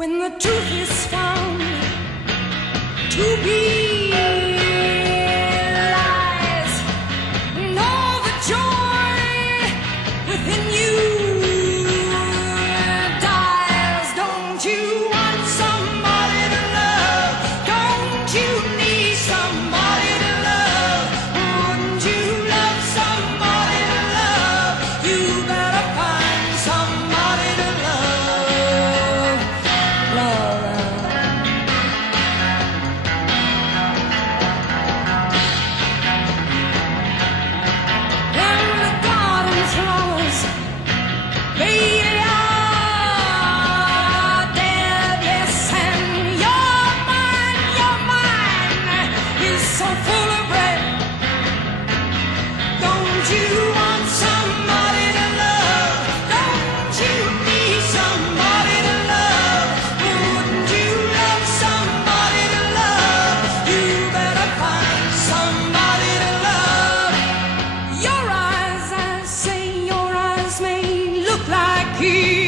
When the truth is found to be lies, and all the joy within you dies. Don't you want somebody to love? Don't you need somebody to love? Wouldn't you love somebody to love? You better find somebody to love. Love. And the garden flowers, they are dead, yes, and your mind is so full of red. Don't you want somebody to love? Don't you need somebody to love? Wouldn't you love somebody to love? You better find somebody to love. Your eyes, I say, your eyes may look like he